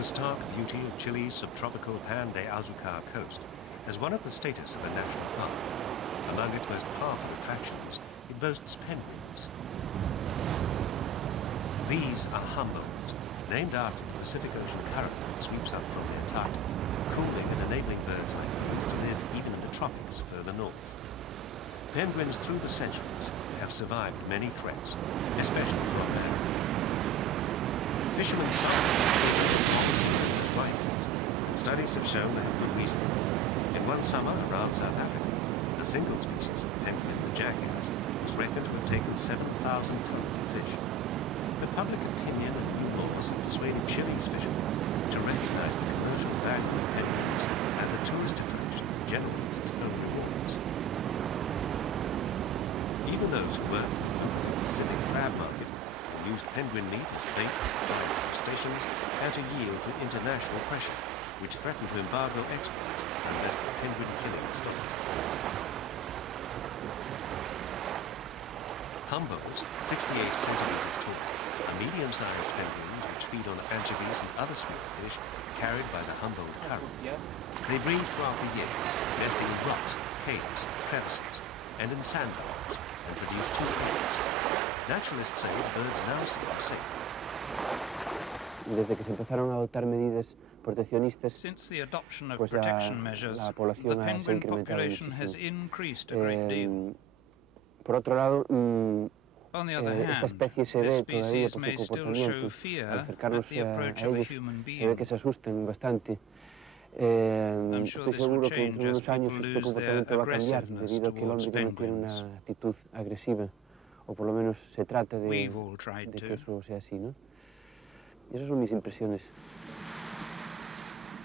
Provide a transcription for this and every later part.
The stark beauty of Chile's subtropical Pan de Azucar coast has won it the status of a national park. Among its most powerful attractions, it boasts penguins. These are humboldts, named after the Pacific Ocean current that sweeps up from the Antarctic, cooling and enabling birds like these to live even in the tropics further north. Penguins through the centuries have survived many threats, especially from man. Fishermen cited as rivals, and studies have shown they have good reason. In one summer around South Africa, a single species of penguin, the jackass, was reckoned to have taken 7,000 tons of fish. But public opinion and new laws have persuaded Chile's fishermen to recognize the commercial value of penguins as a tourist attraction that generates its own rewards. Even those who worked in the local Pacific crab market used penguin meat as bait for flying crustaceans and to yield to international pressure, which threatened to embargo exports unless the penguin killing stopped. Humboldts, 68 centimeters tall, are medium-sized penguins which feed on anchovies and other small fish carried by the Humboldt current. They breed throughout the year, nesting in rocks, caves, crevices, and in sandbars, and produce 2 eggs. Naturalists say the birds now seem safe. Desde que se empezaron a adoptar medidas proteccionistas, Since the adoption of protection measures, la the población se ha penguin incrementado population has muchísimo. increased a great deal. Por otro lado, On the other esta hand, especie se this ve todavía species por may su still comportamiento. show Al fear at acercarnos the approach a of a ellos, human se ve being. que se asustan bastante. I'm sure Estoy this will seguro que change dentro de as unos años people este lose their comportamiento va a cambiar aggressiveness debido a que el towards hombre ya no tiene penguins. una actitud agresiva, o por lo menos se trata We've all tried de que to. eso sea así, ¿no? Y esas son mis impresiones.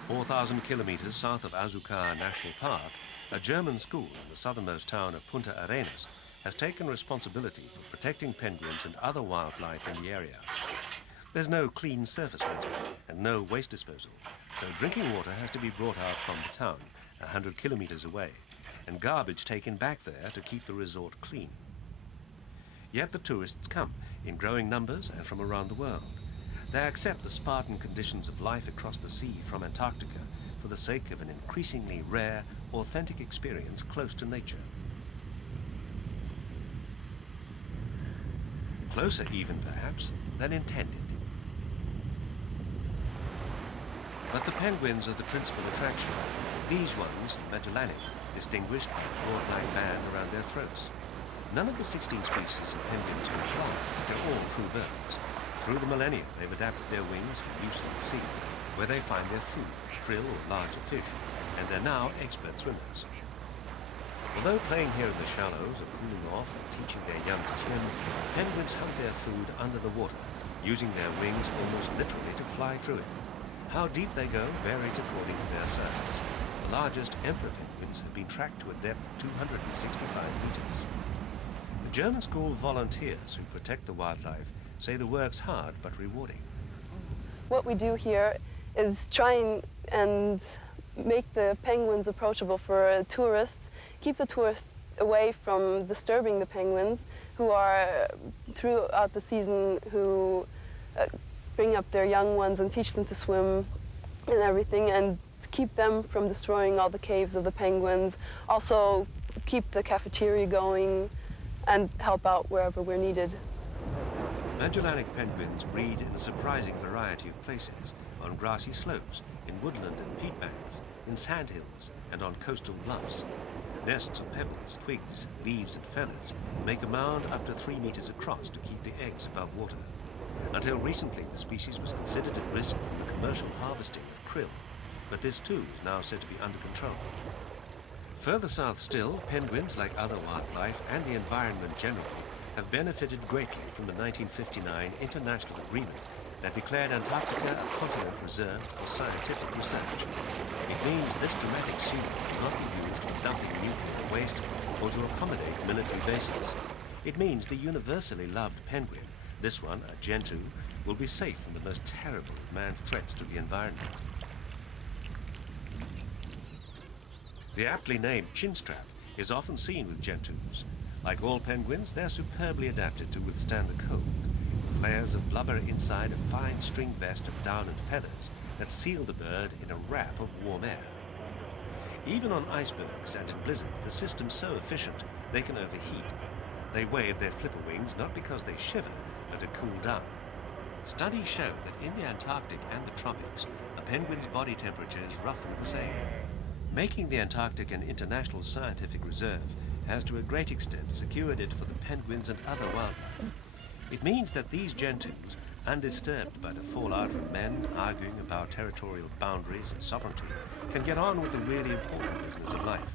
4,000 kilometers south of Azucar National Park, a German school in the southernmost town of Punta Arenas has taken responsibility for protecting penguins and other wildlife in the area. There's no clean surface water and no waste disposal, so drinking water has to be brought out from the town, 100 kilometers away, and garbage taken back there to keep the resort clean. Yet the tourists come in growing numbers and from around the world. They accept the Spartan conditions of life across the sea from Antarctica for the sake of an increasingly rare, authentic experience close to nature. Closer even, perhaps, than intended. But the penguins are the principal attraction. These ones, the Magellanic, distinguished by a broad-line band around their throats. None of the 16 species of penguins can fly. They're all true birds. Through the millennia, they've adapted their wings for use in the sea, where they find their food, krill or larger fish, and they're now expert swimmers. Although playing here in the shallows or cooling off and teaching their young to swim, penguins hunt their food under the water, using their wings almost literally to fly through it. How deep they go varies according to their size. The largest emperor penguins have been tracked to a depth of 265 meters. The German school volunteers who protect the wildlife say the work's hard but rewarding. What we do here is try and make the penguins approachable for tourists, keep the tourists away from disturbing the penguins who are throughout the season who bring up their young ones and teach them to swim and everything, and keep them from destroying all the caves of the penguins. Also keep the cafeteria going and help out wherever we're needed. Magellanic penguins breed in a surprising variety of places, on grassy slopes, in woodland and peat banks, in sandhills and on coastal bluffs. Nests of pebbles, twigs, leaves and feathers make a mound up to 3 meters across to keep the eggs above water. Until recently, the species was considered at risk from the commercial harvesting of krill, but this too is now said to be under control. Further south still, penguins, like other wildlife and the environment generally, have benefited greatly from the 1959 international agreement that declared Antarctica a continent reserved for scientific research. It means this dramatic shield cannot be used for dumping nuclear waste or to accommodate military bases. It means the universally loved penguin, this one, a gentoo, will be safe from the most terrible of man's threats to the environment. The aptly named chinstrap is often seen with gentoos. Like all penguins, they're superbly adapted to withstand the cold. With layers of blubber inside a fine string vest of down and feathers, that seal the bird in a wrap of warm air. Even on icebergs and in blizzards, the system's so efficient they can overheat. They wave their flipper wings not because they shiver, but to cool down. Studies show that in the Antarctic and the tropics, a penguin's body temperature is roughly the same. Making the Antarctic an international scientific reserve has to a great extent secured it for the penguins and other wildlife. It means that these gentoos, undisturbed by the fallout from men arguing about territorial boundaries and sovereignty, can get on with the really important business of life.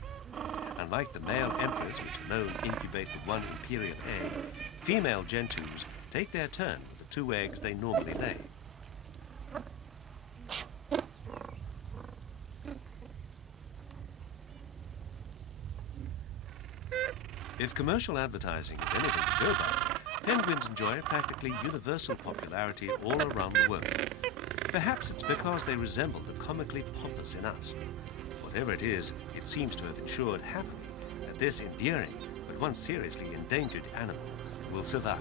Unlike the male emperors, which alone incubate the one imperial egg, female gentoos take their turn with the 2 eggs they normally lay. If commercial advertising is anything to go by, penguins enjoy practically universal popularity all around the world. Perhaps it's because they resemble the comically pompous in us. Whatever it is, it seems to have ensured happily that this endearing but once seriously endangered animal will survive.